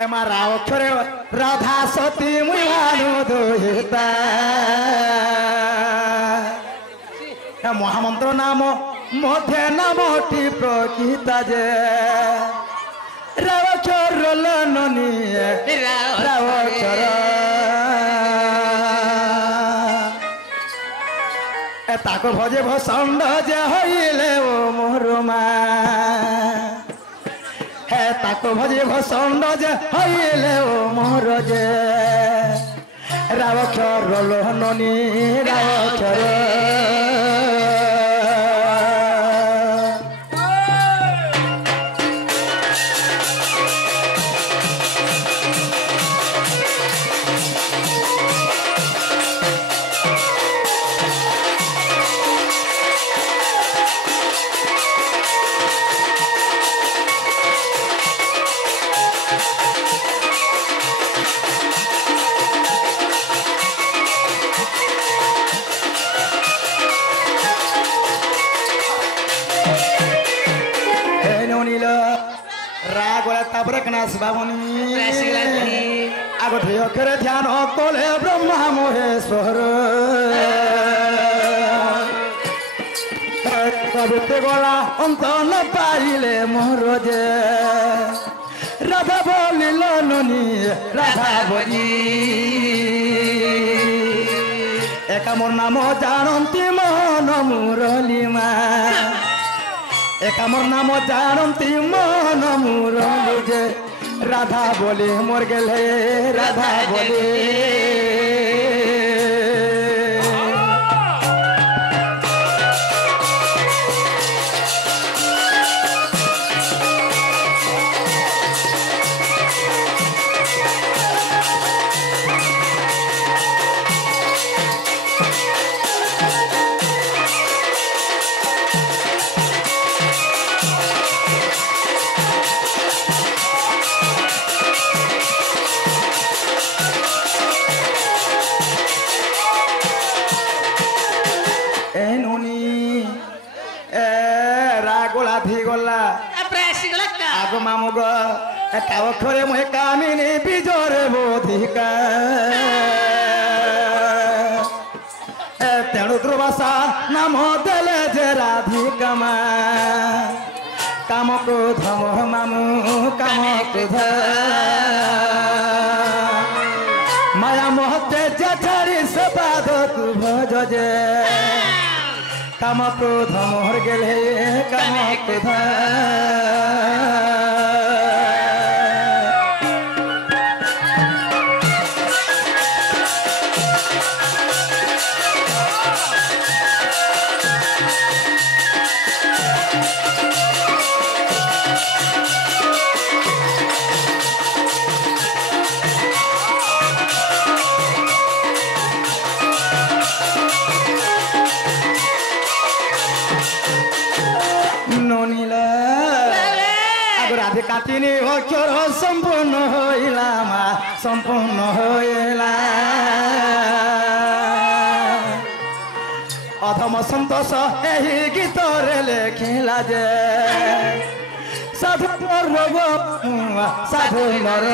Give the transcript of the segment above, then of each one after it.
मारा अक्षरे राधा सती मुहानु दोहिता महामंत्र नाम मध्य नामटी प्रकृता जे रावक्षर लननी रावक्षर ताको भजे भसंड जे हईले ओ मोरमा हे ताको भजे भसंड जे हईले ओ मोर जे रावक्षर लननी रावक्षर आगो अक्षर ध्यान कोले ब्रह्मा महेश्वर कविते गला अंत न पाइले मोर जे राधा बोलिल ननी राधा बोली एका मोर नाम जानती मन मुरली मा एका मोर नाम जानती मन मुरली जे राधा बोले मोर गेले राधा बोले मामुग अक्षरे मुहे कामिनी बिजोर बोधिका तेणु ध्रुवसा नाम देले जे राधिका मा काम क्रोध मोह मामू काम क्रोध माया मोह तेज छाड़ी से पाद तू भज जे काम क्रोध मोहर गेले काम क्रोध काटिनी अक्षर संपूर्ण होइला मा संपूर्ण होइला अधम संतोष एही गीत रे लेखिला जे साधु रोग साधु नर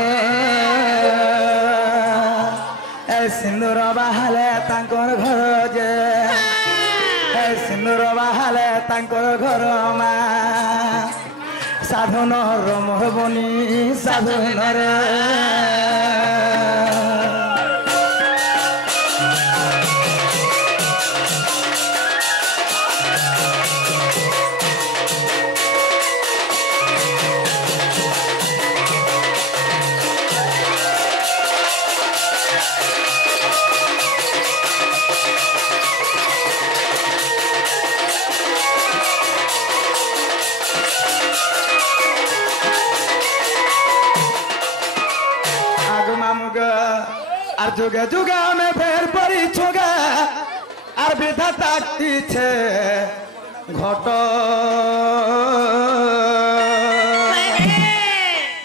ए सिंदूर बाहाले तांकर घर जे ए सिंदूर बाहाले तांकर घर मा साधन मोहबनी साधन रे जुगा जुगा में फेर परी छुगा और विधाता छे घट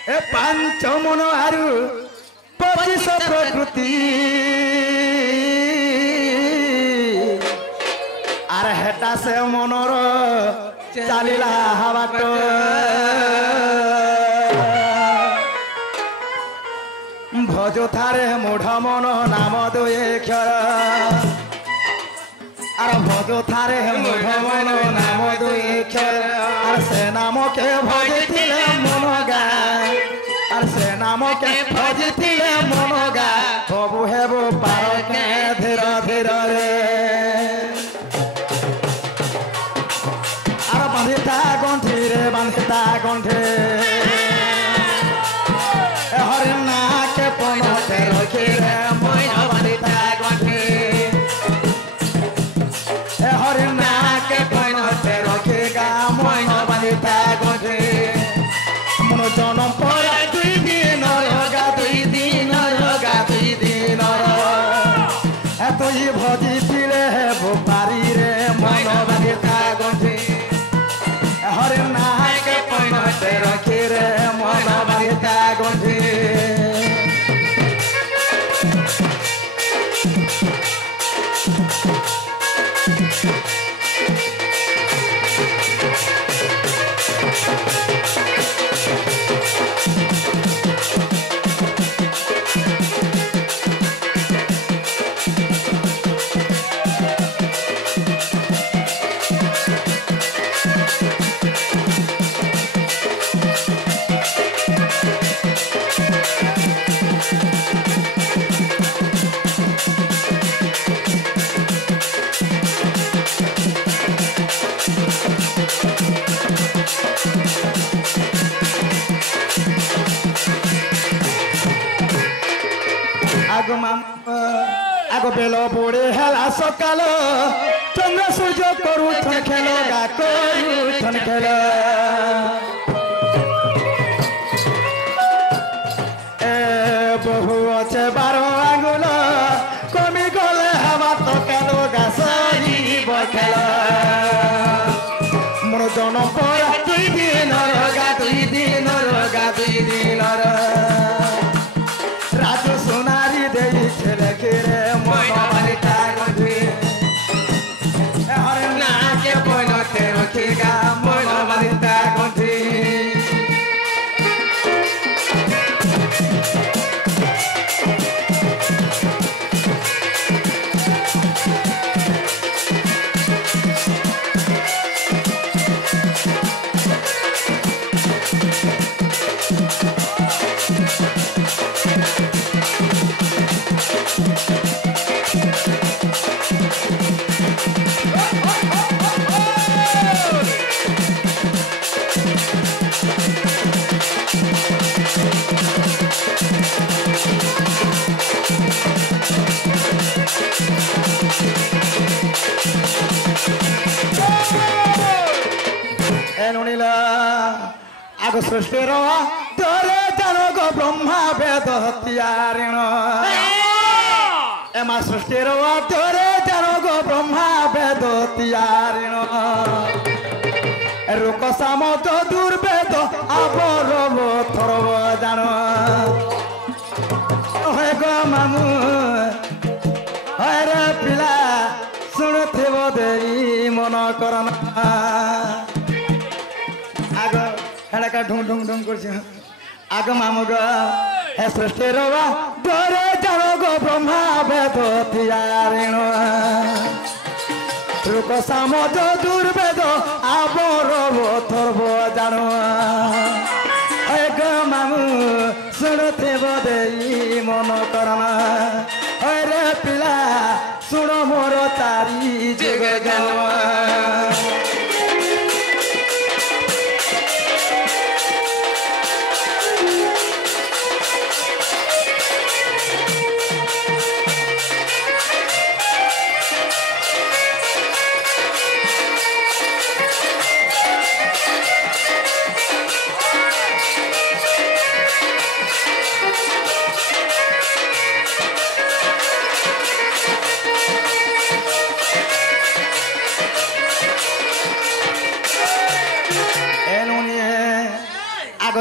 ए पांच मन आरु 25 प्रकृति आर हेटा से मनर चलिला हवा ভজ থারে মূঢ় মন নাম দুয়ে ক্ষর আর ভজ থারে মূঢ় মন নাম দুয়ে ক্ষর আর সে নামকে ভজিলে মন গায় আর সে নামকে ভজিলে মন গায় হবু হেবু পারকে ধীর ধীর রে আর বাঁধিতা গণ্ঠি রে বাঁধিতা গণ্ঠি হরিণাকে পনতে রখি রে মইন বাঁধিতা গণ্ঠি হরিণাকে পনতে রখি গা মইন বাঁধিতা গণ্ঠি মন জনম পরা দুই দিন রগা দুই দিন রগা দুই দিন এতই ভজিছিলে হেবু পারি রে মইন বাঁধিতা গণ্ঠি হরিণাকে পনতে রখি রে মইন বাঁধিতা গণ্ঠি আগ বেল বুড়ে হেলা সকাল চন্দ্র সূর্য করুছন খেল গা করুছন খেল এ বহু আছে 12 আঙ্গুল কমি গলে হাওয়া তো কেন গা সরিব খেল মোর জনম পরা দুই দিন রগা দুই দিন রগা দুই দিন রাজু সোনারি দেই ছেলে রে মন বাঁধিতা গণ্ঠি হরিণাকে পনতে রখি গা মন বাঁধিতা গণ্ঠি আগ সৃষ্টির ধরে জানো গো ব্রহ্মা বেদ হত্যারিণ এমা সৃষ্টির ধরে জানো গো ব্রহ্মা বেদ হত্যারিণ রূপ সাম দুর্বেদ আবরব থরব জান হয় গো মামু হয় রে পিলা শুণুথিব দেরি মন করনা আগ হেড়াকা ঢুং ঢুং ঢুং করছে আগ মামু গো হে সৃষ্টির ধরে জানো গো ব্রহ্মা বেদ হত্যারিণ রূপ সাম দুর্বেদ আবরব থরব জান হয় গো মামু শুণুথিব দেরি মন করনা হয় রে পিলা শুণ মোর তারি যুগ গান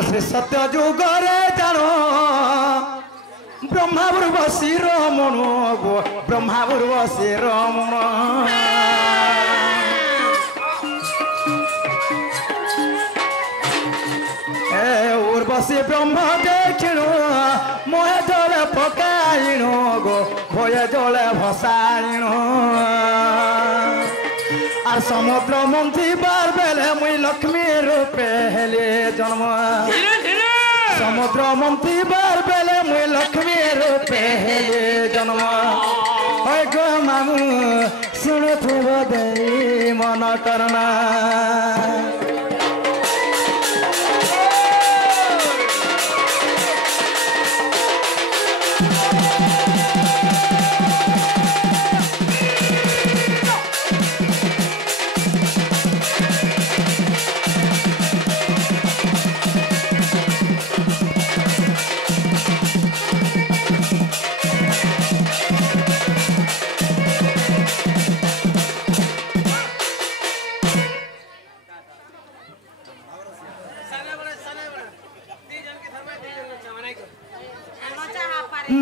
শ্রী সত্য যুগরে জানো ব্রহ্মাবুর্ব শিরোমণ ব্রহ্মাবুর্ব শিরোমণ উর্বশী ব্রহ্ম দেখিণ মহেশ ঢোকাইনো গো ভয়ে জলে ভসাইনো আর সমুদ্র মন্ত্রী বার বেলে মুই লক্ষ্মী রূপে হেলে জন্ম সমুদ্র মন্ত্রী বার বেলে মুই লক্ষ্মী রূপে হেলে জন্ম হয় গো মামু শুনুথিব দেই মন করনা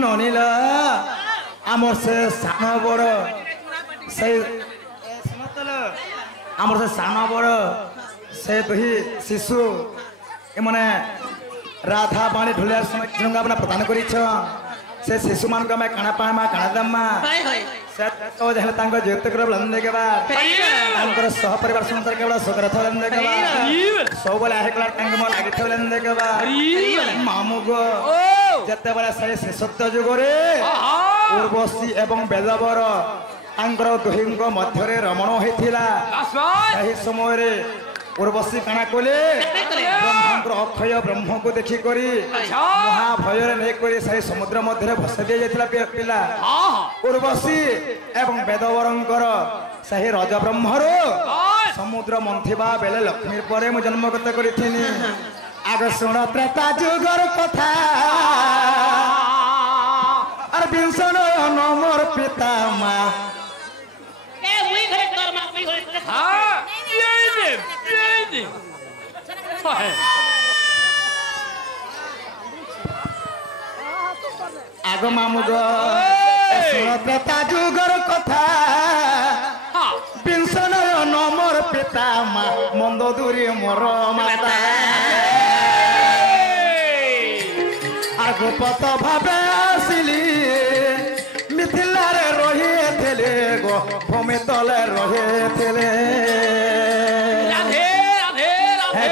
ননিল আমার সে সান বড় সেই আমার সে সান বড় সে দুই শিশু এমনে রাধা পানি ঢুলিয়ার সময় কৃষ্ণকে আপনার প্রদান করেছ সে শিশু মানুষ আমি কাଣା পাইমা কাଣା দেমা সে হেলে তাঙ্ক যৌতুক ব্লন্দ দেবা তাঙ্কর সহপরিবার সংসার কেবল সুখরথ ব্লন্দ দেবা ସବୁବେଳେ আহিକଲା ତାଙ୍କ ମୋ ଲାଗିଥିବ ଦେବା ମାମୁ ଗো ଯେତେବେଳେ ସେ ଶେଷତ୍ୱ ଯୁଗରେ ଉର୍ବଶୀ ଏବଂ ବେଦବର ତାଙ୍କର ଦୁହିଁଙ୍କ ମଧ୍ୟରେ ରମଣ ହୋଇଥିଲା ସେହି ସମୟରେ ଉର୍ବଶୀ କାଣା କଲେ ବ୍ରହ୍ମଙ୍କର ଅକ୍ଷୟ ବ୍ରହ୍ମକୁ ଦେଖିକରି ମହାଭୟରେ ନେଇକରି ସେହି ସମୁଦ୍ର ମଧ୍ୟରେ ଭସାଇ ଦିଆଯାଇଥିଲା ପିଲା ଉର୍ବଶୀ ଏବଂ ବେଦବରଙ୍କର ସେହି ରଜ ବ୍ରହ୍ମରୁ ସମୁଦ୍ର ମନ୍ଥିବା ବେଲେ ଲକ୍ଷ୍ମୀର ପରେ ମୁଁ ଜନ୍ମଗତ କରିଥିଲି ଆଗ ଶୁଣ ତ୍ରେତା ଯୁଗର କଥା ଆରେ ବିଂଶ ନୟନ ମୋର ପିତା ମା আগ মামু গো শুণ ত্রেতা যুগর কথা বিংশ নয়ন মোর পিতা মা মন্দ দূরে মোর মাতা আর গোপত ভাবে আসিলি মিথিলারে রহিছিলে গো ভূমি তলে রহিছিলে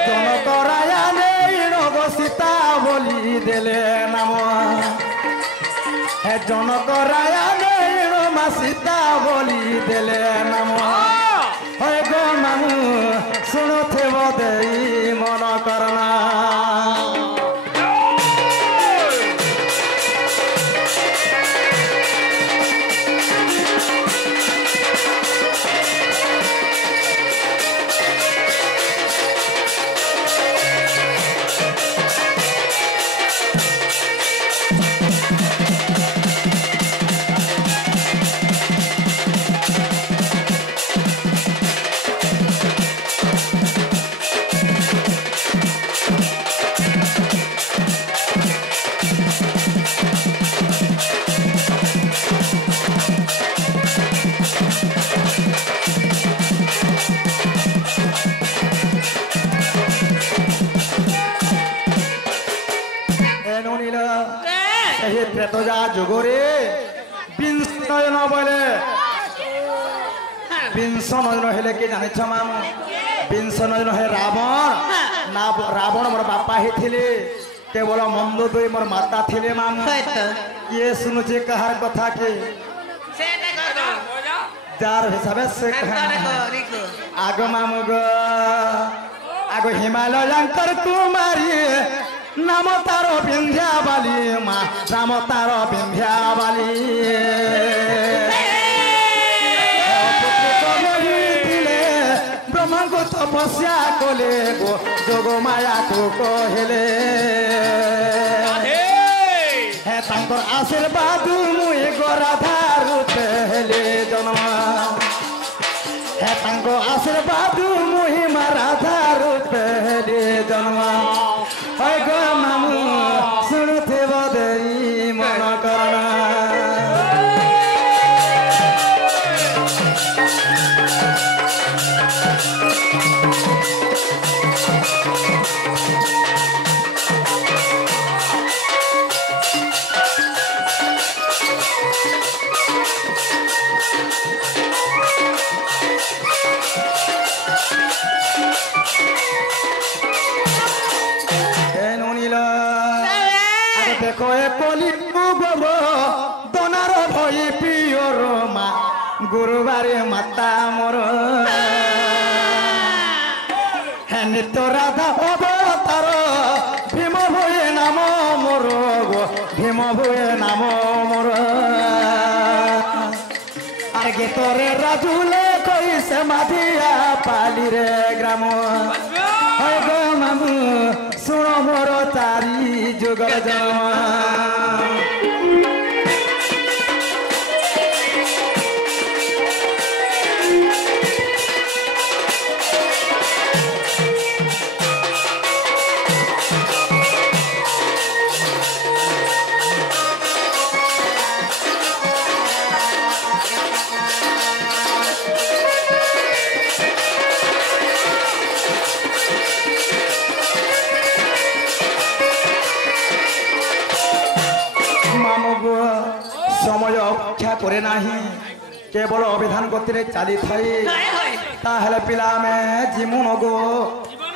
জনক রায়া নেই রগ সীতা বলি দেলে নাম হে জনক রায়া নেই মা সীতা বলি দেলে নাম হয় গো মামু শুনুথিব দেই মন করনা যুগরে বিংশ নয়ন বলে বিংশ নয়ন হেলে কি জানিছ মামু বিংশ নয়ন হে রাবণ না রাবণ মোর বাপা হইছিলে কেবল মন্দ দুই মোর মাতা থিলে মামু কিয়ে শুনুছে কাহার কথা কি যার হিসাবে সে আগ মামু গো আগ হিমালয়াঙ্কর কুমারী নাম তার বিন্ধ্যা বালি মা নাম তার বিন্ধ্যা বালি ব্রহ্মাঙ্গ তপস্যা কলে গো যোগ মায়া কো কহিলে হে তাঙ্কর আশীর্বাদ মুই গো রাধা রূপে হেলে জন্ম হে তাঙ্ক আশীর্বাদ মুই মা রাধা রূপে হেলে জন্ম হয় গো মামু শুনুথিব দেই মন করনা দেখো এ কলি যুগর দনার ভই পিওর মা গুরুবারে মাতা মোর হ্যাঁ নিত্য রাধা অবতার ভীম ভয়ে নাম মোর গো ভীম ভয়ে নাম মোর আর গীতরে রাজুলে কইছে মাধিয়া পালি রে গ্রাম হয় গো মামু শুণ মোর চারি যুগর জন্ম সময় অপেক্ষা করে নাহি কেবল অবিধান গতিরে চালি থাই তাহলে পিলা আমি জীবন গো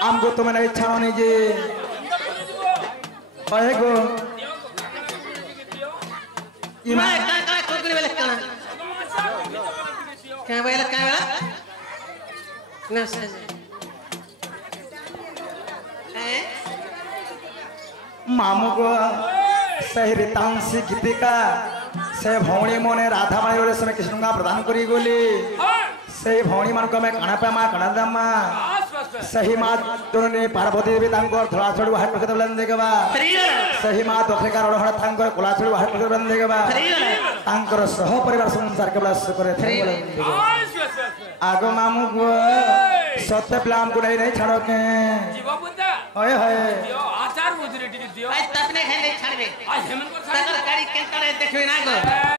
আমগো তুমি নাই ছাড় নিজে কহে গো मामू गो सही रीतांशी गीतिका से भौणी मने राधा माई समय कृष्ण का प्रदान करी गोली से भौणी मान को मैं कणा पे मां कणा दमा सही मां जोने पार्वती देवी तांकर थोड़ा छोड़ हाथ पकड़ बलन देगबा सही मां दोखरे का रोहण तांकर कोला छोड़ हाथ पकड़ बलन देगबा तांकर सह परिवार संसार के बलास करे थे आगो मामू गो सत्य प्लाम को नहीं छाड़ो के जीवा बुद्धा होय होय आचार मुजरे दियो आज तपने है नहीं छाड़बे आज हेमन को छाड़ गाड़ी के तड़े देखबे ना गो